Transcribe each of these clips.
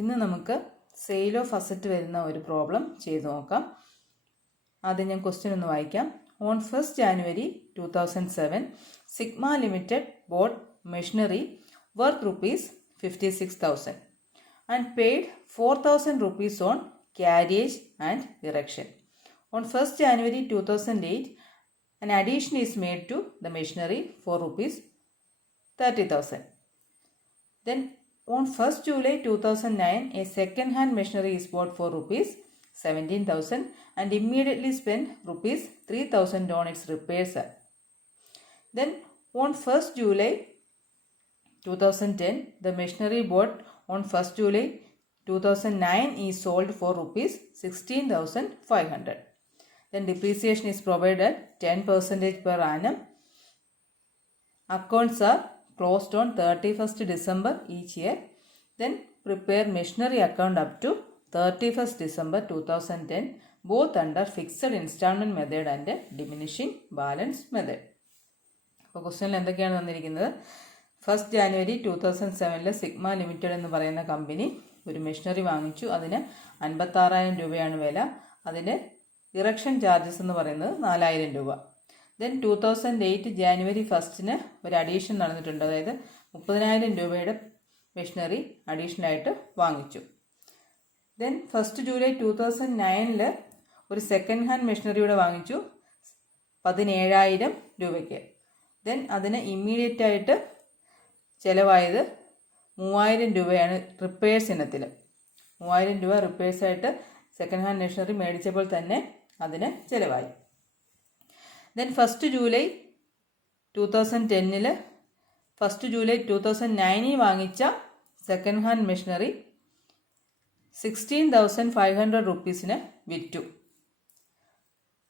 ഇന്ന് നമുക്ക് sale of asset വരുന്ന ഒരു പ്രോബ്ലം ചെയ്തു നോക്കാം. ആദ്യം ഞാൻ ക്വസ്റ്റ്യൻ ഒന്ന് വായിക്കാം. On 1st January 2007, Sigma Limited bought machinery worth ₹56,000 and paid 4,000 rupees on carriage and erection. On 1st January 2008, an addition is made to the machinery for ₹30,000. Then on 1st July 2009, a second-hand machinery is bought for ₹17,000 and immediately spent ₹3,000 on its repairs. Then on 1st July 2010, the machinery bought on 1st July 2009 is sold for ₹16,500. Then depreciation is provided at 10% per annum. Accounts are closed on 31st December each year. Then prepare machinery account up to 31st December 2010, both under fixed installment method and diminishing balance method. അപ്പോൾ ക്വസ്റ്റ്യനിൽ എന്തൊക്കെയാണ് തന്നിരിക്കുന്നത്? 1st January 2007 sigma limited എന്ന് പറയുന്ന company ഒരു machinery വാങ്ങിച്ചു. അതിന് 56,000 രൂപയാണ് വില. അതിന് ഇറക്ഷൻ ചാർജസ് എന്ന് പറയുന്നത് 4,000 രൂപ. ദെൻ 2008 January 1 ഒരു അഡീഷൻ നടന്നിട്ടുണ്ട്. അതായത് 30,000 രൂപയുടെ മെഷീനറി അഡീഷണലായിട്ട് വാങ്ങിച്ചു. ദെൻ 1st July 2009 ഒരു സെക്കൻഡ് ഹാൻഡ് മെഷീനറിയുടെ വാങ്ങിച്ചു 17,000 രൂപയ്ക്ക്. ദെൻ അതിന് ഇമ്മീഡിയറ്റ് ആയിട്ട് ചിലവായത് 3,000 രൂപയാണ് റിപ്പയേഴ്സ് ഇനത്തിൽ. 3,000 രൂപ റിപ്പയേഴ്സായിട്ട് സെക്കൻഡ് ഹാൻഡ് മെഷീനറി മേടിച്ചപ്പോൾ തന്നെ അതിന് ചിലവായി. Then 1st July 2010 1st July 2009 വാങ്ങിച്ച സെക്കൻഡ് ഹാൻഡ് മെഷീനറി 16,500 rupeesന് വിറ്റു.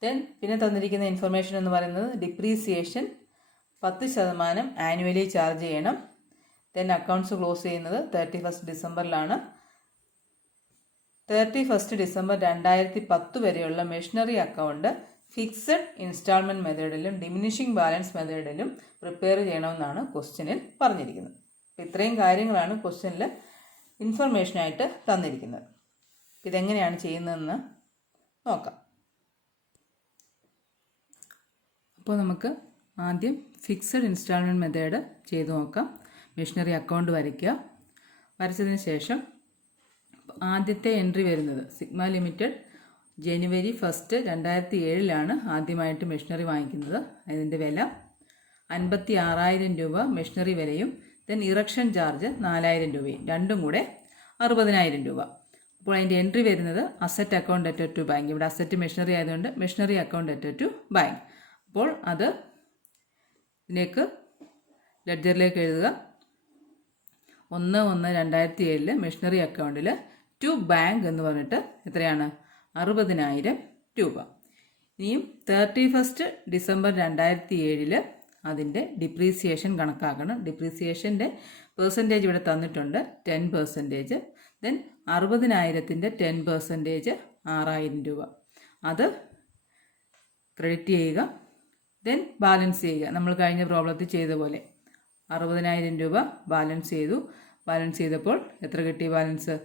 ദെൻ പിന്നെ തന്നിരിക്കുന്ന ഇൻഫർമേഷൻ എന്ന് പറയുന്നത് ഡിപ്രീസിയേഷൻ 10% ആനുവലി ചാർജ് ചെയ്യണം. ദെൻ അക്കൗണ്ട്സ് ക്ലോസ് ചെയ്യുന്നത് 31st ഡിസംബറിലാണ്. 31st ഡിസംബർ 2010 വരെയുള്ള മെഷീനറി അക്കൗണ്ട് ഫിക്സഡ് ഇൻസ്റ്റാൾമെൻറ്റ് മെത്തേഡിലും ഡിമിനിഷിംഗ് ബാലൻസ് മെത്തേഡിലും പ്രിപ്പയർ ചെയ്യണമെന്നാണ് ക്വസ്റ്റ്യനിൽ പറഞ്ഞിരിക്കുന്നത്. അപ്പോൾ ഇത്രയും കാര്യങ്ങളാണ് ക്വസ്റ്റ്യനിൽ ഇൻഫർമേഷനായിട്ട് തന്നിരിക്കുന്നത്. ഇതെങ്ങനെയാണ് ചെയ്യുന്നതെന്ന് നോക്കാം. അപ്പോൾ നമുക്ക് ആദ്യം ഫിക്സഡ് ഇൻസ്റ്റാൾമെൻറ്റ് മെത്തേഡ് ചെയ്ത് നോക്കാം. മെഷീനറി അക്കൗണ്ട് വരയ്ക്കുക. വരച്ചതിന് ശേഷം ആദ്യത്തെ എൻട്രി വരുന്നത് സിഗ്മ ലിമിറ്റഡ് January 1, 2007 ആദ്യമായിട്ട് മെഷീനറി വാങ്ങിക്കുന്നത്. അതിൻ്റെ വില 56,000 രൂപ മെഷീനറി വിലയും ദെൻ ഇറക്ഷൻ ചാർജ് 4,000 രൂപയും രണ്ടും കൂടെ 60,000 രൂപ. അപ്പോൾ അതിൻ്റെ എൻട്രി വരുന്നത് asset account added to bank. ഇവിടെ അസറ്റ് മെഷീനറി ആയതുകൊണ്ട് machinery account added to bank. അപ്പോൾ അത് ഇതിലേക്ക് ലെഡ്ജറിലേക്ക് എഴുതുക. 1/1/2007 മെഷീനറി അക്കൗണ്ടിൽ ടു ബാങ്ക് എന്ന് പറഞ്ഞിട്ട് എത്രയാണ്? 60,000 രൂപ. ഇനിയും 31st December 2007 അതിൻ്റെ ഡിപ്രീസിയേഷൻ കണക്കാക്കണം. ഡിപ്രീസിയേഷൻ്റെ പെർസെൻറ്റേജ് ഇവിടെ തന്നിട്ടുണ്ട് 10%. ദെൻ 60,000ൻ്റെ 10% 6,000 രൂപ. അത് ക്രെഡിറ്റ് ചെയ്യുക. ദെൻ ബാലൻസ് ചെയ്യുക. നമ്മൾ കഴിഞ്ഞ പ്രോബ്ലത്തിൽ ചെയ്ത പോലെ 60,000 രൂപ ബാലൻസ് ചെയ്തു. ബാലൻസ് ചെയ്തപ്പോൾ എത്ര കിട്ടി ബാലൻസ്?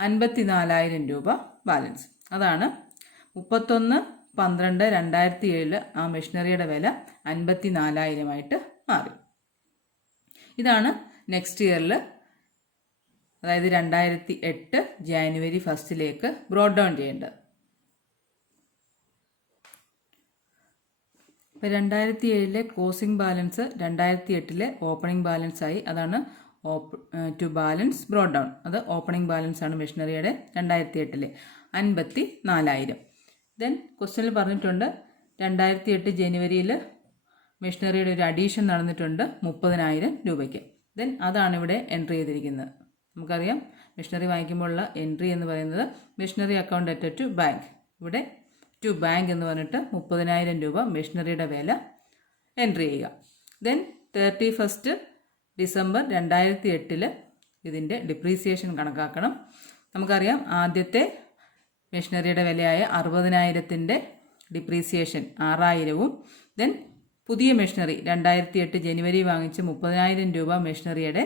54,000 രൂപ ബാലൻസ്. അതാണ് 31/12/2007 ആ മെഷീനറിയുടെ വില 54,000 മാറി. ഇതാണ് നെക്സ്റ്റ് ഇയറിൽ, അതായത് 2008 January 1 ബ്രോഡ് ഡൗൺ ചെയ്യേണ്ടത്. ഇപ്പോൾ 2007 ക്ലോസിംഗ് ബാലൻസ് 2008 ഓപ്പണിംഗ് ബാലൻസ് ആയി. അതാണ് ടു ബാലൻസ് ബ്രോഡ് ഡൗൺ. അത് ഓപ്പണിംഗ് ബാലൻസ് ആണ് മെഷീനറിയുടെ 2008 54,000. ദെൻ ക്വസ്റ്റ്യനിൽ പറഞ്ഞിട്ടുണ്ട് 2008 ജനുവരിയിൽ മെഷീനറിയുടെ ഒരു അഡീഷൻ നടന്നിട്ടുണ്ട് 30,000 രൂപയ്ക്ക്. ദെൻ അതാണ് ഇവിടെ എൻട്രി ചെയ്തിരിക്കുന്നത്. നമുക്കറിയാം മെഷീനറി വാങ്ങിക്കുമ്പോഴുള്ള എൻട്രി എന്ന് പറയുന്നത് machinery account added to bank. ഇവിടെ ടു ബാങ്ക് എന്ന് പറഞ്ഞിട്ട് 30,000 രൂപ മെഷീനറിയുടെ വില എൻട്രി ചെയ്യുക. ദെൻ 31st December 2008 ഇതിൻ്റെ ഡിപ്രീസിയേഷൻ കണക്കാക്കണം. നമുക്കറിയാം ആദ്യത്തെ മെഷീനറിയുടെ വിലയായ 60,000ൻ്റെ ഡിപ്രീസിയേഷൻ 6,000-ഉം ദെൻ പുതിയ മെഷീനറി 2008 ജനുവരി വാങ്ങിച്ച് 30,000 രൂപ മെഷീനറിയുടെ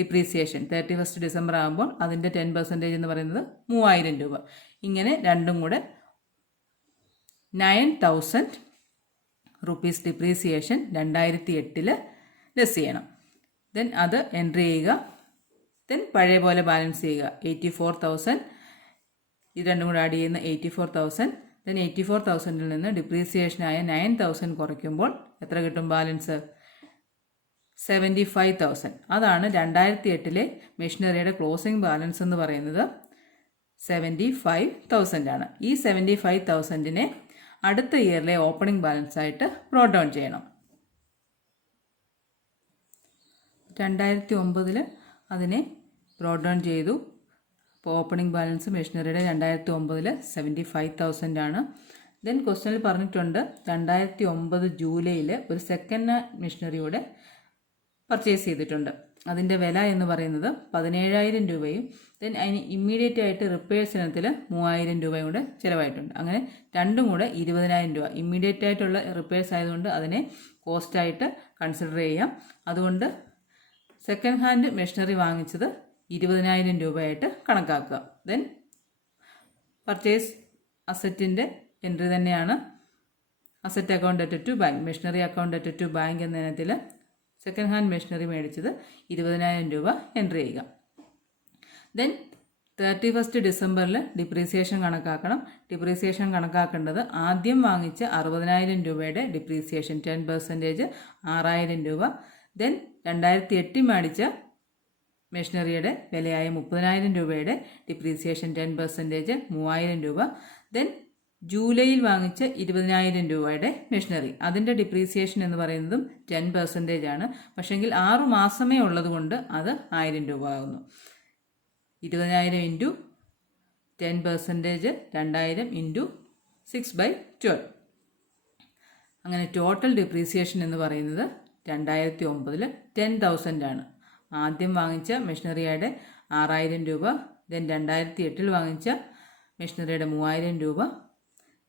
ഡിപ്രീസിയേഷൻ 31 ഡിസംബർ ആകുമ്പോൾ അതിൻ്റെ 10% എന്ന് പറയുന്നത് 3000 രൂപ. ഇങ്ങനെ രണ്ടും കൂടെ 9000 റുപ്പീസ് ഡിപ്രീസിയേഷൻ 2008 ലെസ് ചെയ്യണം. ദെൻ അത് എൻട്രി ചെയ്യുക. ദെൻ പഴയ പോലെ ബാലൻസ് ചെയ്യുക. 84,000 ഇത് രണ്ടും കൂടെ ആഡ് ചെയ്യുന്ന 84,000. ദെൻ 84,000 നിന്ന് ഡിപ്രീസിയേഷനായ 9,000 കുറയ്ക്കുമ്പോൾ എത്ര കിട്ടും ബാലൻസ്? 75,000. അതാണ് 2008 മെഷീനറിയുടെ ക്ലോസിംഗ് ബാലൻസ് എന്ന് പറയുന്നത് 75,000 ആണ്. ഈ 75,000 അടുത്ത ഇയറിലെ ഓപ്പണിംഗ് ബാലൻസ് ആയിട്ട് ബ്രോട്ട് ഡൗൺ ചെയ്യണം. 2009 അതിനെ ബ്രോട്ട് ഡൗൺ ചെയ്തു. അപ്പോൾ ഓപ്പണിംഗ് ബാലൻസ് മെഷീനറിയുടെ 2009 75,000 ആണ്. ദെൻ ക്വസ്റ്റനിൽ പറഞ്ഞിട്ടുണ്ട് 2009 ജൂലൈയിൽ ഒരു സെക്കൻഡ് മെഷീനറിയുടെ പർച്ചേസ് ചെയ്തിട്ടുണ്ട്. അതിൻ്റെ വില എന്ന് പറയുന്നത് 17,000 രൂപയും ദെൻ അതിന് ഇമ്മീഡിയറ്റ് ആയിട്ട് റിപ്പയേഴ്സ് ഇനത്തിൽ 3,000 രൂപയും കൂടെ ചിലവായിട്ടുണ്ട്. അങ്ങനെ രണ്ടും കൂടെ 20,000 രൂപ. ഇമ്മീഡിയറ്റ് ആയിട്ടുള്ള റിപ്പയേഴ്സ് ആയതുകൊണ്ട് അതിനെ കോസ്റ്റായിട്ട് കൺസിഡർ ചെയ്യാം. അതുകൊണ്ട് സെക്കൻഡ് ഹാൻഡ് മെഷീനറി വാങ്ങിച്ചത് 20,000 രൂപയായിട്ട് കണക്കാക്കുക. ദെൻ പർച്ചേസ് അസറ്റിൻ്റെ എൻട്രി തന്നെയാണ് asset account added to bank. Machinery account added to bank എന്ന ഇനത്തിൽ സെക്കൻഡ് ഹാൻഡ് മെഷീനറി മേടിച്ചത് 20,000 രൂപ എൻട്രി ചെയ്യുക. ദെൻ 31 ഡിസംബറിൽ ഡിപ്രീസിയേഷൻ കണക്കാക്കണം. ഡിപ്രീസിയേഷൻ കണക്കാക്കേണ്ടത് ആദ്യം വാങ്ങിച്ച 60,000 രൂപയുടെ ഡിപ്രീസിയേഷൻ 10% 6,000 രൂപ. ദെൻ 2008 മേടിച്ച മെഷീനറിയുടെ വിലയായ 30,000 രൂപയുടെ ഡിപ്രീസിയേഷൻ 10% 3,000 രൂപ. ദെൻ ജൂലൈയിൽ വാങ്ങിച്ച 20,000 രൂപയുടെ മെഷീനറി അതിൻ്റെ ഡിപ്രീസിയേഷൻ എന്ന് പറയുന്നതും 10% ആണ്. പക്ഷെങ്കിൽ 6 മാസമേ ഉള്ളതുകൊണ്ട് അത് 1,000 രൂപ ആകുന്നു. 20,000 ഇൻറ്റു 10% 2,000 ഇൻറ്റു 6/12. അങ്ങനെ ടോട്ടൽ ഡിപ്രീസിയേഷൻ എന്ന് പറയുന്നത് 2009 10,000 ആണ്. ആദ്യം വാങ്ങിച്ച മെഷീനറിയുടെ 6,000 രൂപ. ദെൻ 2008 വാങ്ങിച്ച മെഷീനറിയുടെ 3,000 രൂപ.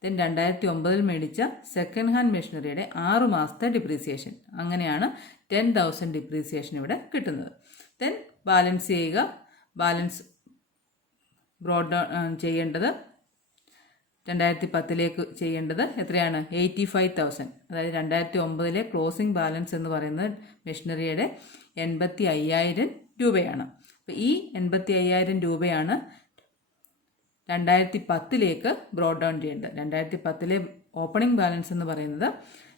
ദെൻ 2009 മേടിച്ച സെക്കൻഡ് ഹാൻഡ് മെഷീനറിയുടെ 6 മാസത്തെ ഡിപ്രീസിയേഷൻ. അങ്ങനെയാണ് 10,000 ഡിപ്രീസിയേഷൻ ഇവിടെ കിട്ടുന്നത്. ദെൻ ബാലൻസ് ചെയ്യുക. ബാലൻസ് ബ്രോട്ട് ഡൗൺ ചെയ്യേണ്ടത് 2010 ചെയ്യേണ്ടത് എത്രയാണ്? 85,000. അതായത് 2009 ക്ലോസിംഗ് ബാലൻസ് എന്ന് പറയുന്നത് മെഷീനറിയുടെ 85,000 രൂപയാണ്. അപ്പോൾ ഈ 85,000 രൂപയാണ് 2010 ബ്രോട്ട് ഡൗൺ ചെയ്യേണ്ടത്. 2010 ഓപ്പണിംഗ് ബാലൻസ് എന്ന് പറയുന്നത്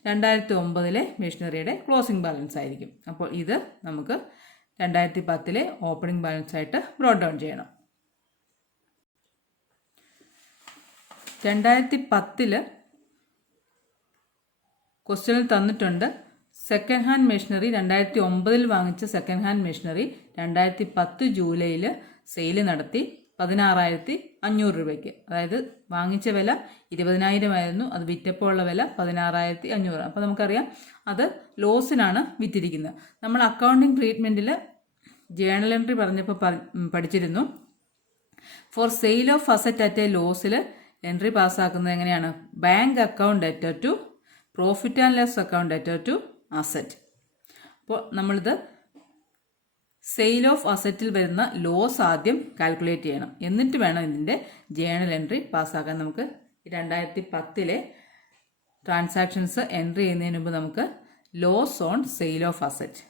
2009 മെഷീനറിയുടെ ക്ലോസിംഗ് ബാലൻസ് ആയിരിക്കും. അപ്പോൾ ഇത് നമുക്ക് 2010 ഓപ്പണിംഗ് ബാലൻസ് ആയിട്ട് ബ്രോട്ട് ഡൗൺ ചെയ്യണം. 2010 ക്വസ്റ്റ്യനിൽ തന്നിട്ടുണ്ട് സെക്കൻഡ് ഹാൻഡ് മെഷീനറി 2009 വാങ്ങിച്ച സെക്കൻഡ് ഹാൻഡ് മെഷീനറി 2010 ജൂലൈയിൽ സെയിൽ നടത്തി 16,500 രൂപയ്ക്ക്. അതായത് വാങ്ങിച്ച വില 20,000 ആയിരുന്നു, അത് വിറ്റപ്പോൾ ഉള്ള വില 16,500. അപ്പോൾ നമുക്കറിയാം അത് ലോസിനാണ് വിറ്റിരിക്കുന്നത്. നമ്മൾ അക്കൗണ്ടിങ് ട്രീറ്റ്മെൻറ്റിൽ ജേണൽ എൻട്രി പറഞ്ഞപ്പോൾ പഠിച്ചിരുന്നു. For sale of asset at a ലോസിൽ എൻട്രി പാസ്സാക്കുന്നത് എങ്ങനെയാണ്? Bank account debtor to profit and loss account debtor to asset. അപ്പോൾ നമ്മളിത് സെയിൽ ഓഫ് അസറ്റിൽ വരുന്ന ലോസ് ആദ്യം കാൽക്കുലേറ്റ് ചെയ്യണം, എന്നിട്ട് വേണം ഇതിൻ്റെ ജേണൽ എൻട്രി പാസ്സാക്കാൻ. നമുക്ക് 2010 ട്രാൻസാക്ഷൻസ് എൻട്രി ചെയ്യുന്നതിന് മുമ്പ് നമുക്ക് loss on sale of asset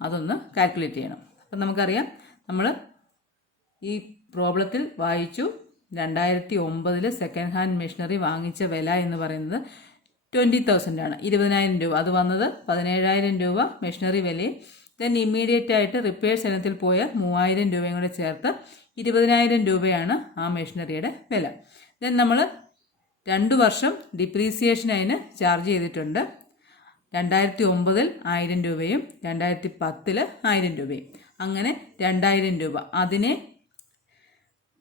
അതൊന്ന് കാൽക്കുലേറ്റ് ചെയ്യണം. അപ്പം നമുക്കറിയാം, നമ്മൾ ഈ പ്രോബ്ലത്തിൽ വായിച്ചു 2009 സെക്കൻഡ് ഹാൻഡ് മെഷീനറി വാങ്ങിച്ച വില എന്ന് പറയുന്നത് 20,000 ആണ്, 20,000 രൂപ. അത് വന്നത് 17,000 രൂപ മെഷീനറി വിലയും ദെൻ ഇമ്മീഡിയറ്റ് ആയിട്ട് റിപ്പയേഴ്സ് ഇനത്തിൽ പോയ 3,000 രൂപയും കൂടെ ചേർത്ത് 20,000 രൂപയാണ് ആ മെഷീനറിയുടെ വില. ദെൻ നമ്മൾ 2 വർഷം ഡിപ്രീസിയേഷൻ അതിന് ചാർജ് ചെയ്തിട്ടുണ്ട്. 2009 1,000 രൂപയും 2010 1,000 രൂപയും. അങ്ങനെ 2,000 രൂപ അതിനെ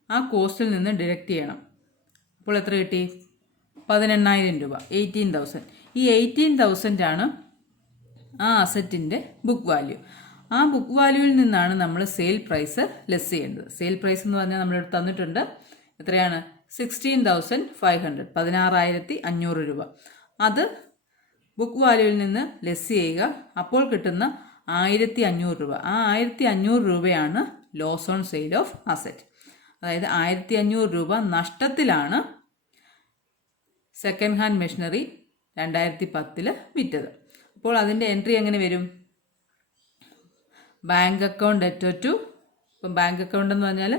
ആ കോസ്റ്റിൽ നിന്ന് ഡിഡക്റ്റ് ചെയ്യണം. അപ്പോൾ എത്ര കിട്ടി? 18,000 രൂപ, 18,000. ഈ 18,000 ആണ് ആ അസറ്റിൻ്റെ ബുക്ക് വാല്യൂ. ആ ബുക്ക് വാല്യൂവിൽ നിന്നാണ് നമ്മൾ സെയിൽ പ്രൈസ് ലെസ് ചെയ്യേണ്ടത്. സെയിൽ പ്രൈസ് എന്ന് പറഞ്ഞാൽ നമ്മളെടുത്ത് തന്നിട്ടുണ്ട്. എത്രയാണ്? 16,500, 16,500 രൂപ. അത് ബുക്ക് വാല്യൂവിൽ നിന്ന് ലെസ് ചെയ്യുക. അപ്പോൾ കിട്ടുന്ന 1500 രൂപ. ആ 1500 രൂപയാണ് loss on sale of asset. അതായത് 1500 രൂപ നഷ്ടത്തിലാണ് സെക്കൻഡ് ഹാൻഡ് മെഷീനറി 2010 വിറ്റത്. അപ്പോൾ അതിൻ്റെ എൻട്രി എങ്ങനെ വരും? ബാങ്ക് അക്കൗണ്ട് ഡെറ്റർ ടു, ഇപ്പം ബാങ്ക് അക്കൗണ്ട് എന്ന് പറഞ്ഞാൽ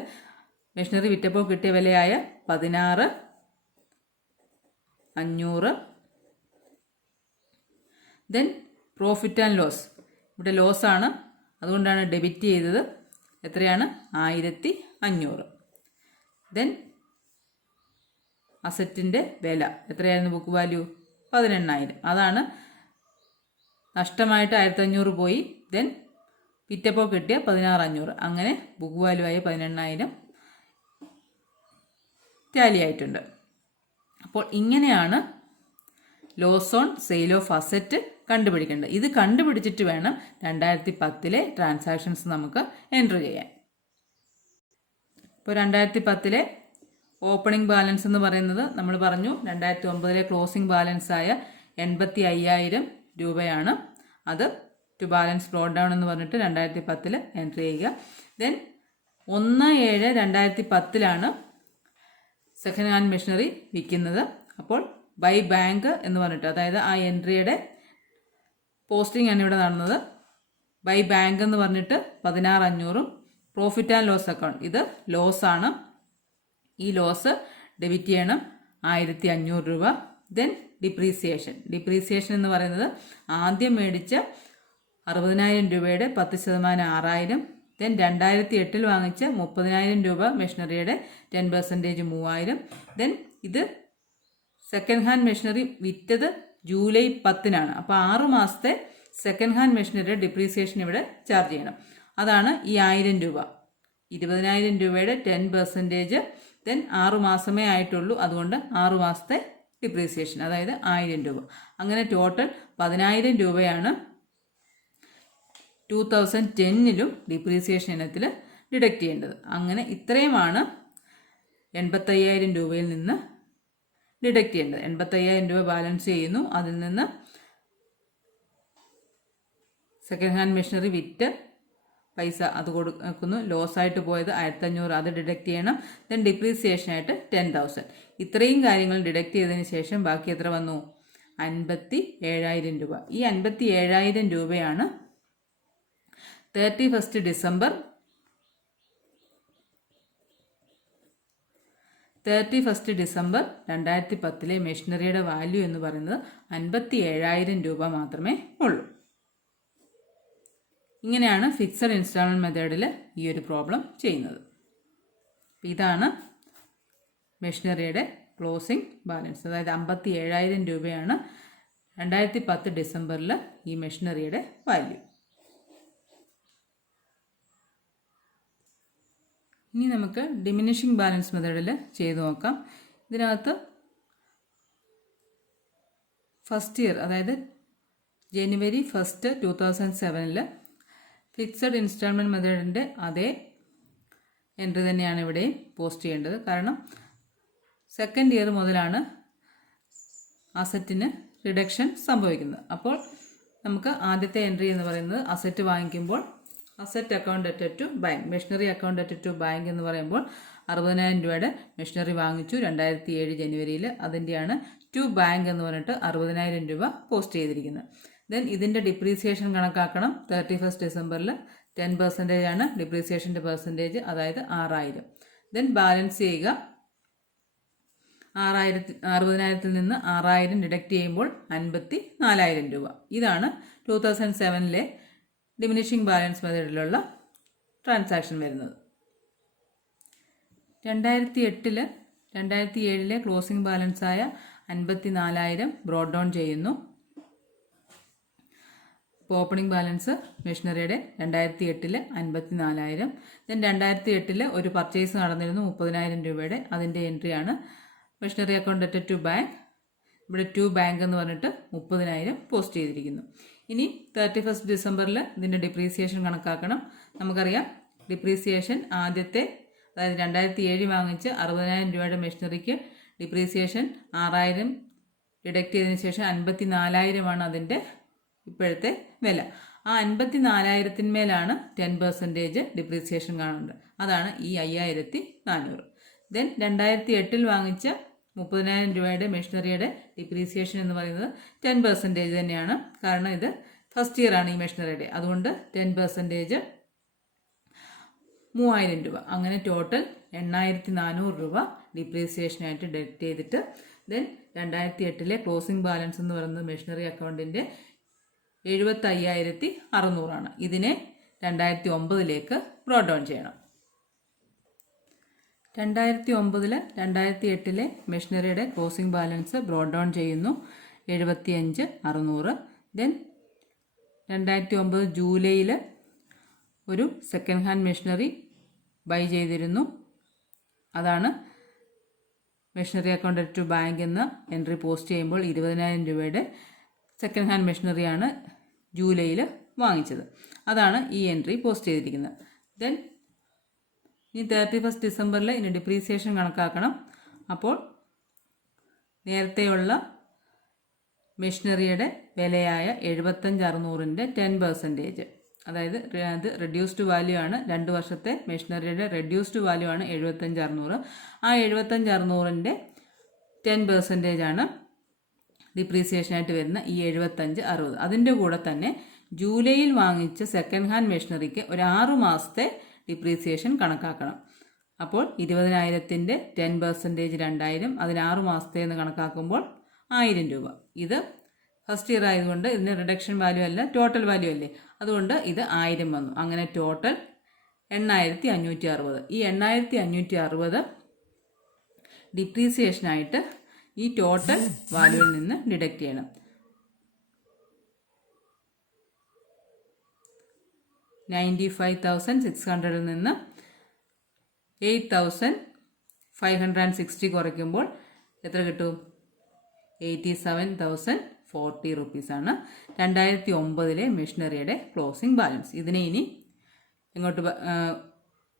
മെഷീനറി വിറ്റപ്പോൾ കിട്ടിയ വിലയായ 16,500. ദെൻ പ്രോഫിറ്റ് ആൻഡ് ലോസ്, ഇവിടെ ലോസ് ആണ്, അതുകൊണ്ടാണ് ഡെബിറ്റ് ചെയ്തത്. എത്രയാണ്? 1500. ദെൻ അസറ്റിൻ്റെ വില എത്രയായിരുന്നു? Book value 18,000. അതാണ് നഷ്ടമായിട്ട് 1500 പോയി. ദെൻ വിറ്റപ്പോൾ കിട്ടിയ 16,500. അങ്ങനെ ബുക്ക് വാല്യൂ ആയ 18,000 ടാലി ആയിട്ടുണ്ട്. അപ്പോൾ ഇങ്ങനെയാണ് loss on sale of asset കണ്ടുപിടിക്കേണ്ടത്. ഇത് കണ്ടുപിടിച്ചിട്ട് വേണം 2010 ട്രാൻസാക്ഷൻസ് നമുക്ക് എൻറ്റർ ചെയ്യാൻ. ഇപ്പോൾ 2010 ഓപ്പണിംഗ് ബാലൻസ് എന്ന് പറയുന്നത് നമ്മൾ പറഞ്ഞു 2009 ക്ലോസിംഗ് ബാലൻസ് ആയ 85,000 രൂപയാണ്. അത് ടു ബാലൻസ് ബ്രോ ഡൗൺ എന്ന് പറഞ്ഞിട്ട് 2010 എൻറ്റർ ചെയ്യുക. ദെൻ 1/7/2010 സെക്കൻഡ് ഹാൻഡ് മെഷീനറി വിൽക്കുന്നത്. അപ്പോൾ ബൈ ബാങ്ക് എന്ന് പറഞ്ഞിട്ട്, അതായത് ആ എൻട്രിയുടെ പോസ്റ്റിംഗ് ആണ് ഇവിടെ നടന്നത്. ബൈ ബാങ്ക് എന്ന് പറഞ്ഞിട്ട് 16,500. പ്രോഫിറ്റ് ആൻഡ് ലോസ് അക്കൗണ്ട്, ഇത് ലോസ് ആണ്. ഈ ലോസ് ഡെബിറ്റ് ചെയ്യണം 1500 രൂപ. ദെൻ ഡിപ്രീസിയേഷൻ എന്ന് പറയുന്നത് ആദ്യം മേടിച്ച 60,000 രൂപയുടെ 10% 6,000. ദെൻ 2008 വാങ്ങിച്ച 30,000 രൂപ മെഷീനറിയുടെ 10% 3,000. ദെൻ ഇത് സെക്കൻഡ് ഹാൻഡ് മെഷീനറി വിറ്റത് ജൂലൈ 10 അപ്പോൾ 6 മാസത്തെ സെക്കൻഡ് ഹാൻഡ് മെഷീനറിയുടെ ഡിപ്രീസിയേഷൻ ഇവിടെ ചാർജ് ചെയ്യണം. അതാണ് ഈ 1000 രൂപ. 20,000 രൂപയുടെ 10%. ദെൻ 6 മാസമേ ആയിട്ടുള്ളൂ, അതുകൊണ്ട് 6 മാസത്തെ ഡിപ്രീസിയേഷൻ, അതായത് 1000 രൂപ. അങ്ങനെ ടോട്ടൽ 10,000 രൂപയാണ് 2010 ഡിപ്രീസിയേഷൻ ഇനത്തിൽ ഡിഡക്റ്റ് ചെയ്യേണ്ടത്. അങ്ങനെ ഇത്രയുമാണ് 85,000 രൂപയിൽ നിന്ന് ഡിഡക്റ്റ് ചെയ്യേണ്ടത്. 85,000 രൂപ ബാലൻസ് ചെയ്യുന്നു. അതിൽ നിന്ന് സെക്കൻഡ് ഹാൻഡ് മെഷീനറി വിറ്റ് പൈസ അത് കൊടുക്കുന്നു. ലോസ് ആയിട്ട് പോയത് 1,500, അത് ഡിഡക്റ്റ് ചെയ്യണം. ദെൻ ഡിപ്രീസിയേഷൻ ആയിട്ട് 10,000. ഇത്രയും കാര്യങ്ങൾ ഡിഡക്റ്റ് ചെയ്തതിന് ശേഷം ബാക്കി എത്ര വന്നു? 57,000 രൂപ. ഈ 57,000 രൂപയാണ് 31 ഡിസംബർ 2010 മെഷീനറിയുടെ വാല്യൂ എന്ന് പറയുന്നത് 57,000 രൂപ മാത്രമേ ഉള്ളൂ. ഇങ്ങനെയാണ് ഫിക്സഡ് ഇൻസ്റ്റാൾമെൻറ്റ് മെത്തേഡിൽ ഈ ഒരു പ്രോബ്ലം ചെയ്യുന്നത്. ഇതാണ് മെഷീനറിയുടെ ക്ലോസിംഗ് ബാലൻസ്, അതായത് 57,000 രൂപയാണ് 2010 ഡിസംബറിൽ ഈ മെഷീനറിയുടെ വാല്യൂ. ഇനി നമുക്ക് ഡിമിനിഷിംഗ് ബാലൻസ് മെത്തേഡിൽ ചെയ്തു നോക്കാം. ഇതിനകത്ത് ഫസ്റ്റ് ഇയർ, അതായത് ജനുവരി 1, 2007 ഫിക്സഡ് ഇൻസ്റ്റാൾമെൻറ്റ് മെത്തേഡിൻ്റെ അതേ എൻട്രി തന്നെയാണ് ഇവിടെയും പോസ്റ്റ് ചെയ്യേണ്ടത്. കാരണം സെക്കൻഡ് ഇയർ മുതലാണ് അസറ്റിന് റിഡക്ഷൻ സംഭവിക്കുന്നത്. അപ്പോൾ നമുക്ക് ആദ്യത്തെ എൻട്രി എന്ന് പറയുന്നത് അസറ്റ് വാങ്ങിക്കുമ്പോൾ asset account debtor to bank, machinery account debtor to bank എന്ന് പറയുമ്പോൾ 60,000 രൂപയുടെ മെഷീനറി വാങ്ങിച്ചു 2007 ജനുവരിയിൽ. അതിൻ്റെയാണ് ടു ബാങ്ക് എന്ന് പറഞ്ഞിട്ട് 60,000 രൂപ പോസ്റ്റ് ചെയ്തിരിക്കുന്നത്. ദെൻ ഇതിൻ്റെ ഡിപ്രീസിയേഷൻ കണക്കാക്കണം. 31 ഡിസംബറിൽ 10% ആണ് ഡിപ്രീസിയേഷൻ്റെ പെർസെൻറ്റേജ്, അതായത് 6,000. ദെൻ ബാലൻസ് ചെയ്യുക. 60,000 നിന്ന് 6,000 ഡിഡക്റ്റ് ചെയ്യുമ്പോൾ 54,000 രൂപ. ഇതാണ് 2007 ഡിമിനിഷിംഗ് ബാലൻസ് മെത്തേഡിലുള്ള ട്രാൻസാക്ഷൻ വരുന്നത്. 2007 ക്ലോസിംഗ് ബാലൻസായ 54,000 ബ്രോഡ് ഡൗൺ ചെയ്യുന്നു. ഇപ്പോൾ ഓപ്പണിംഗ് ബാലൻസ് മെഷീനറിയുടെ 2008 54,000. ദെൻ 2008 ഒരു പർച്ചേസ് നടന്നിരുന്നു 30,000 രൂപയുടെ, അതിൻ്റെ എൻട്രിയാണ് machinery account debtor to bank. ഇവിടെ ടു ബാങ്ക് എന്ന് പറഞ്ഞിട്ട് 30,000 പോസ്റ്റ് ചെയ്തിരിക്കുന്നു. ഇനി 31 ഡിസംബറിൽ ഇതിൻ്റെ ഡിപ്രീസിയേഷൻ കണക്കാക്കണം. നമുക്കറിയാം ഡിപ്രീസിയേഷൻ ആദ്യത്തെ, അതായത് 2007 വാങ്ങിച്ച് 60,000 രൂപയുടെ മെഷീനറിക്ക് ഡിപ്രീസിയേഷൻ 6,000 ഡിഡക്റ്റ് ചെയ്തതിന് ശേഷം 54,000 അതിൻ്റെ ഇപ്പോഴത്തെ വില. ആ 54,000-മേലാണ് 10% ഡിപ്രീസിയേഷൻ കാണുന്നത്. അതാണ് ഈ 5,400. ദെൻ 2008 വാങ്ങിച്ച 30,000 രൂപയുടെ മെഷീനറിയുടെ ഡിപ്രീസിയേഷൻ എന്ന് പറയുന്നത് 10% തന്നെയാണ്. കാരണം ഇത് ഫസ്റ്റ് ഇയർ ആണ് ഈ മെഷീനറിയുടെ. അതുകൊണ്ട് 10% 3,000 രൂപ. അങ്ങനെ ടോട്ടൽ 8,400 രൂപ ഡിപ്രീസിയേഷനായിട്ട് ഡെബിറ്റ് ചെയ്തിട്ട് ദെൻ 2008 ക്ലോസിംഗ് ബാലൻസ് എന്ന് പറയുന്നത് മെഷീനറി അക്കൗണ്ടിൻ്റെ 75,600 ഇതിനെ 2009 ബ്രോട്ട് ഡൗൺ ചെയ്യണം. 2009 2008 മെഷീനറിയുടെ ക്ലോസിംഗ് ബാലൻസ് ബ്രോട്ട് ഡൗൺ ചെയ്യുന്നു 75,600. ദെൻ 2009 ജൂലൈയിൽ ഒരു സെക്കൻഡ് ഹാൻഡ് മെഷീനറി ബൈ ചെയ്തിരുന്നു. അതാണ് മെഷീനറി അക്കൗണ്ട് ടു ബാങ്ക് എന്ന എൻട്രി പോസ്റ്റ് ചെയ്യുമ്പോൾ 20,000 രൂപയുടെ സെക്കൻഡ് ഹാൻഡ് മെഷീനറിയാണ് ജൂലൈയിൽ വാങ്ങിച്ചത്. അതാണ് ഈ എൻട്രി പോസ്റ്റ് ചെയ്തിരിക്കുന്നത്. ദെൻ ഇനി 31 ഡിസംബറിൽ ഇനി ഡിപ്രീസിയേഷൻ കണക്കാക്കണം. അപ്പോൾ നേരത്തെയുള്ള മെഷീനറിയുടെ വിലയായ 75,600-ന്റെ 10%, അതായത് അത് റെഡ്യൂസ്ഡ് വാല്യൂ ആണ്. 2 വർഷത്തെ മെഷീനറിയുടെ റെഡ്യൂസ്ഡ് വാല്യൂ ആണ് 75,600. ആ 75,600-ന്റെ 10% ആണ് ഡിപ്രീസിയേഷനായിട്ട് വരുന്ന ഈ 75,60. അതിൻ്റെ കൂടെ തന്നെ ജൂലൈയിൽ വാങ്ങിച്ച സെക്കൻഡ് ഹാൻഡ് മെഷീനറിക്ക് ഒരു 6 മാസത്തെ ഡിപ്രീസിയേഷൻ കണക്കാക്കണം. അപ്പോൾ 20,000-ന്റെ 10% 2,000, അതിന് 6 മാസത്തെ എന്ന് കണക്കാക്കുമ്പോൾ 1,000 രൂപ. ഇത് ഫസ്റ്റ് ഇയർ ആയതുകൊണ്ട് ഇതിന് റിഡക്ഷൻ വാല്യൂ അല്ല, ടോട്ടൽ വാല്യൂ അല്ലേ, അതുകൊണ്ട് ഇത് 1,000 വന്നു. അങ്ങനെ ടോട്ടൽ 8,560. ഈ 8,560 ഡിപ്രീസിയേഷനായിട്ട് ഈ ടോട്ടൽ വാല്യൂവിൽ നിന്ന് ഡിഡക്റ്റ് ചെയ്യണം. 95,600 നിന്ന് 8,560 കുറയ്ക്കുമ്പോൾ എത്ര കിട്ടും? 87,040 റുപ്പീസാണ് 2009 മെഷീനറിയുടെ ക്ലോസിംഗ് ബാലൻസ്. ഇതിനെ ഇനി എങ്ങോട്ട്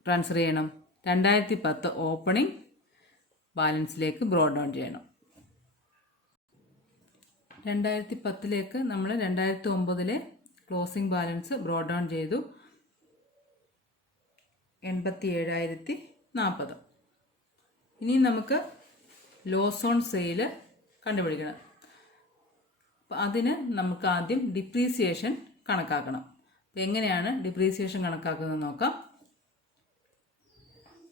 ട്രാൻസ്ഫർ ചെയ്യണം? 2010 ഓപ്പണിംഗ് ബാലൻസിലേക്ക് ബ്രോട്ട് ഡൗൺ ചെയ്യണം. 2010 നമ്മൾ 2009 ക്ലോസിംഗ് ബാലൻസ് ബ്രോട്ട് ഡൗൺ ചെയ്തു 87,040. ഇനി നമുക്ക് ലോസ് ഓൺ സെയിൽ കണ്ടുപിടിക്കണം. അപ്പം അതിന് നമുക്ക് ആദ്യം ഡിപ്രീസിയേഷൻ കണക്കാക്കണം. അപ്പം എങ്ങനെയാണ് ഡിപ്രീസിയേഷൻ കണക്കാക്കുന്നത് നോക്കാം.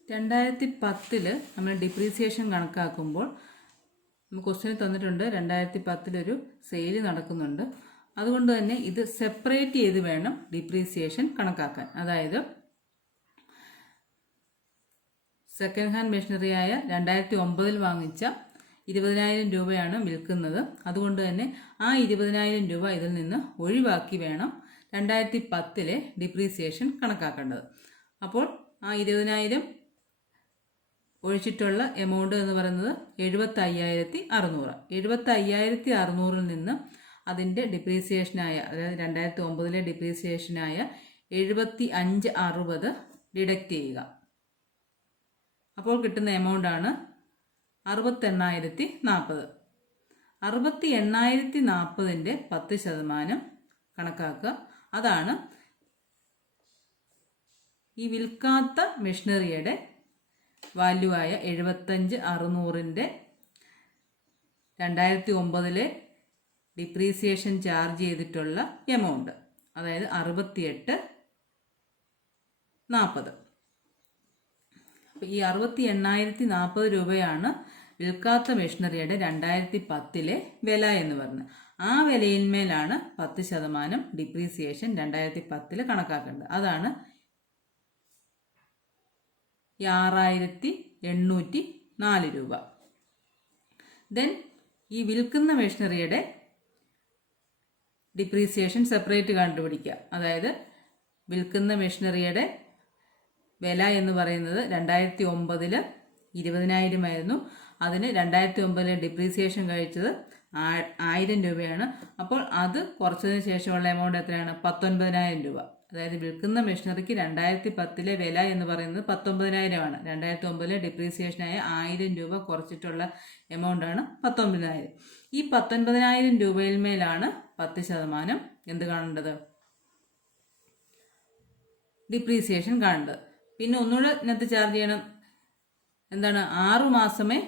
2010 നമ്മൾ ഡിപ്രീസിയേഷൻ കണക്കാക്കുമ്പോൾ ക്വസ്റ്റ്യൻ തന്നിട്ടുണ്ട് 2010 ഒരു സെയിൽ നടക്കുന്നുണ്ട്. അതുകൊണ്ട് തന്നെ ഇത് സെപ്പറേറ്റ് ചെയ്ത് വേണം ഡിപ്രീസിയേഷൻ കണക്കാക്കാൻ. അതായത് സെക്കൻഡ് ഹാൻഡ് മെഷീനറിയായ 2009 വാങ്ങിച്ച 20,000 രൂപയാണ് വിൽക്കുന്നത്. അതുകൊണ്ട് തന്നെ ആ 20,000 രൂപ ഇതിൽ നിന്ന് ഒഴിവാക്കി വേണം 2010 ഡിപ്രീസിയേഷൻ കണക്കാക്കേണ്ടത്. അപ്പോൾ ആ 20,000 ഒഴിച്ചിട്ടുള്ള എമൗണ്ട് എന്ന് പറയുന്നത് 75,600. 75,600-ൽ നിന്ന് അതിൻ്റെ ഡിപ്രീസിയേഷനായ, അതായത് 2009 ഡിപ്രീസിയേഷനായ 75,60 ഡിഡക്റ്റ് ചെയ്യുക. അപ്പോൾ കിട്ടുന്ന എമൗണ്ടാണ് 68,040. 68,040-ന്റെ 10% കണക്കാക്കുക. അതാണ് ഈ വിൽക്കാത്ത മെഷീനറിയുടെ വാല്യൂ ആയ 75,600-ന്റെ 2009 ഡിപ്രീസിയേഷൻ ചാർജ് ചെയ്തിട്ടുള്ള എമൗണ്ട്, അതായത് 68,040. അപ്പോൾ ഈ 68,040 രൂപയാണ് വിൽക്കാത്ത മെഷീനറിയുടെ 2010 വില എന്ന് പറഞ്ഞത്. ആ വിലയിന്മേലാണ് 10% ഡിപ്രീസിയേഷൻ 2010 കണക്കാക്കേണ്ടത്. അതാണ് 6,804 രൂപ. ദെൻ ഈ വിൽക്കുന്ന മെഷീനറിയുടെ ഡിപ്രീസിയേഷൻ സെപ്പറേറ്റ് കണ്ടുപിടിക്കുക. അതായത് വിൽക്കുന്ന മെഷീനറിയുടെ വില എന്ന് പറയുന്നത് 2009 20,000 ആയിരുന്നു. അതിന് 2009 ഡിപ്രീസിയേഷൻ കഴിച്ചത് 1,000 രൂപയാണ്. അപ്പോൾ അത് കുറച്ചതിന് ശേഷമുള്ള എമൗണ്ട് എത്രയാണ്? 19,000 രൂപ. അതായത് വിൽക്കുന്ന മെഷീനറിക്ക് 2010 വില എന്ന് പറയുന്നത് 19,000 ആണ്. 2009 ഡിപ്രീസിയേഷനായ 1,000 രൂപ കുറച്ചിട്ടുള്ള എമൗണ്ട് ആണ് 19,000. ഈ 19,000 രൂപയിൽ മേലാണ് 10% എന്ത് കാണേണ്ടത്? ഡിപ്രീസിയേഷൻ കാണേണ്ടത്. പിന്നെ ഒന്നുകൂടെ ഇതിനകത്ത് ചാർജ് ചെയ്യണം. എന്താണ്? 6 മാസമേ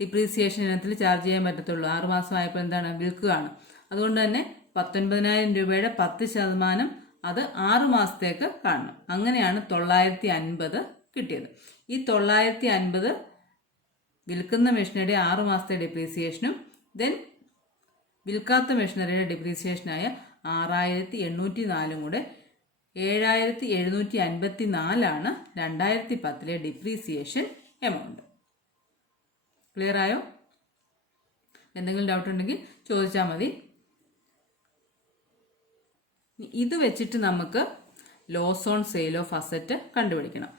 ഡിപ്രീസിയേഷൻ ഇനത്തിൽ ചാർജ് ചെയ്യാൻ പറ്റത്തുള്ളൂ. 6 മാസം ആയപ്പോൾ എന്താണ്? വിൽക്കുകയാണ്. അതുകൊണ്ട് തന്നെ 19,000 രൂപയുടെ 10% അത് 6 മാസത്തേക്ക് കാണണം. അങ്ങനെയാണ് 950 കിട്ടിയത്. ഈ 950 വിൽക്കുന്ന മെഷീനറിയുടെ 6 മാസത്തെ ഡിപ്രീസിയേഷനും ദെൻ വിൽക്കാത്ത മെഷീനറിയുടെ ഡിപ്രീസിയേഷനായ 6,804 കൂടെ 7,754 2010 ഡിപ്രീസിയേഷൻ എമൗണ്ട്. ക്ലിയർ ആയോ? എന്തെങ്കിലും ഡൗട്ട് ഉണ്ടെങ്കിൽ ചോദിച്ചാൽ മതി. ഇത് വെച്ചിട്ട് നമുക്ക് loss on sale of asset കണ്ടുപിടിക്കണം.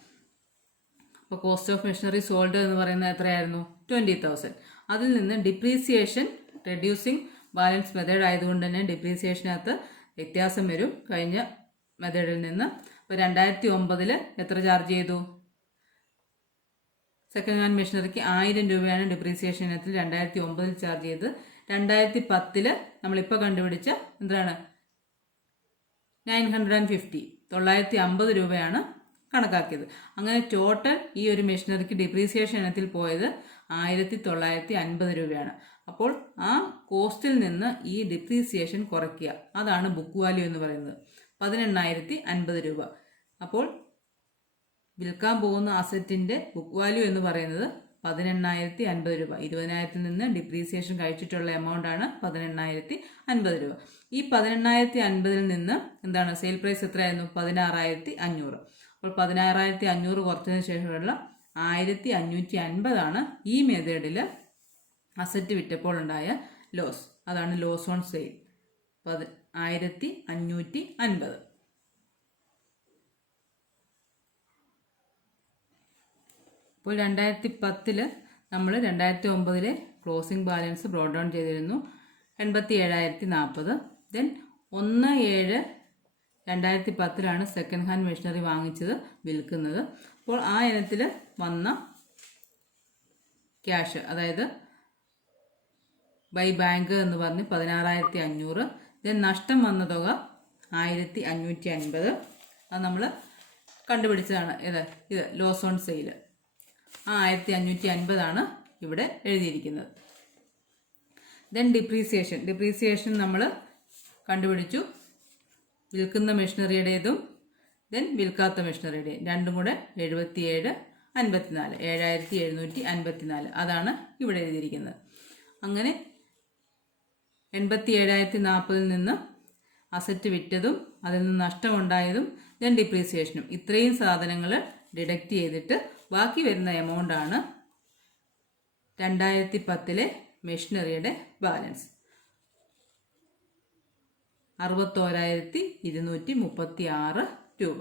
അപ്പോൾ കോസ്റ്റ് ഓഫ് മെഷീനറി സോൾഡ് എന്ന് പറയുന്നത് എത്രയായിരുന്നു? 20,000. അതിൽ നിന്ന് ഡിപ്രീസിയേഷൻ റെഡ്യൂസിങ് ബാലൻസ് മെത്തേഡ് ആയതുകൊണ്ട് തന്നെ ഡിപ്രീസിയേഷനകത്ത് വ്യത്യാസം വരും കഴിഞ്ഞ മെത്തേഡിൽ നിന്ന്. അപ്പോൾ 2009 എത്ര ചാർജ് ചെയ്തു? സെക്കൻഡ് ഹാൻഡ് മെഷീനറിക്ക് 1000 രൂപയാണ് ഡിപ്രീസിയേഷൻ ഇനത്തിൽ 2009 ചാർജ് ചെയ്തത്. 2010 നമ്മളിപ്പോൾ കണ്ടുപിടിച്ച എന്താണ്? 950 രൂപയാണ് കണക്കാക്കിയത്. അങ്ങനെ ടോട്ടൽ ഈ ഒരു മെഷീനറിക്ക് ഡിപ്രീസിയേഷൻ ഇനത്തിൽ പോയത് 1950 രൂപയാണ്. അപ്പോൾ ആ കോസ്റ്റിൽ നിന്ന് ഈ ഡിപ്രീസിയേഷൻ കുറയ്ക്കുക. അതാണ് ബുക്ക് വാല്യൂ എന്ന് പറയുന്നത്. 18,050 രൂപ. അപ്പോൾ വിൽക്കാൻ പോകുന്ന അസറ്റിന്റെ ബുക്ക് വാല്യൂ എന്ന് പറയുന്നത് 18,050 രൂപ. 20,000 നിന്ന് ഡിപ്രീസിയേഷൻ കഴിച്ചിട്ടുള്ള എമൗണ്ട് ആണ് 18,050 രൂപ. ഈ 18,050 നിന്ന് എന്താണ്? സെയിൽ പ്രൈസ് എത്രയായിരുന്നു? 16,500. അപ്പോൾ 16,500 കുറച്ചതിന് ശേഷമുള്ള 1,550 ഈ മെത്തേഡിൽ അസറ്റ് വിറ്റപ്പോൾ ഉണ്ടായ ലോസ്. അതാണ് ലോസ് ഓൺ സെയിൽ. 1,550. അപ്പോൾ 2010 നമ്മൾ 2009 ക്ലോസിംഗ് ബാലൻസ് ബ്രോട്ട് ഡൗൺ ചെയ്തിരുന്നു 87,040. ദെൻ 1/7/2010 സെക്കൻഡ് ഹാൻഡ് മെഷീനറി വാങ്ങിച്ചത് വിൽക്കുന്നത്. അപ്പോൾ ആ ഇനത്തിൽ വന്ന ക്യാഷ്, അതായത് ബൈ ബാങ്ക് എന്ന് പറഞ്ഞ് 16,500. ദെൻ നഷ്ടം വന്ന തുക 1,550. അത് നമ്മൾ കണ്ടുപിടിച്ചതാണ്. ഇത് ലോസ് ഓൺ സെയിൽ. ആ 1,550 ഇവിടെ എഴുതിയിരിക്കുന്നത്. ദെൻ ഡിപ്രീസിയേഷൻ നമ്മൾ കണ്ടുപിടിച്ചു. വിൽക്കുന്ന മെഷീനറിയുടേതും ദെൻ വിൽക്കാത്ത മെഷീനറിയുടെയും രണ്ടും കൂടെ 77,54 7,754 അതാണ് ഇവിടെ എഴുതിയിരിക്കുന്നത്. അങ്ങനെ 87,040 നിന്ന് അസറ്റ് വിറ്റതും അതിൽ നിന്ന് നഷ്ടമുണ്ടായതും ദെൻ ഡിപ്രീസിയേഷനും ഇത്രയും സാധനങ്ങൾ ഡിഡക്റ്റ് ചെയ്തിട്ട് ബാക്കി വരുന്ന എമൗണ്ട് ആണ് 2010 മെഷീനറിയുടെ ബാലൻസ് 61,236 രൂപ.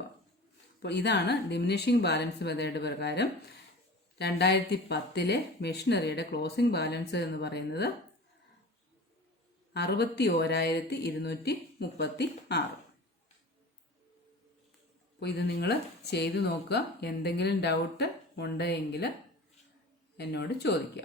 അപ്പോൾ ഇതാണ് ഡിമിനിഷിംഗ് ബാലൻസ് മെത്തേഡ് പ്രകാരം 2010 മെഷീനറിയുടെ ക്ലോസിംഗ് ബാലൻസ് എന്ന് പറയുന്നത് 61,236. അപ്പോൾ ഇത് നിങ്ങൾ ചെയ്തു നോക്കുക. എന്തെങ്കിലും ഡൗട്ട് ഉണ്ടെങ്കിൽ എന്നോട് ചോദിക്കുക.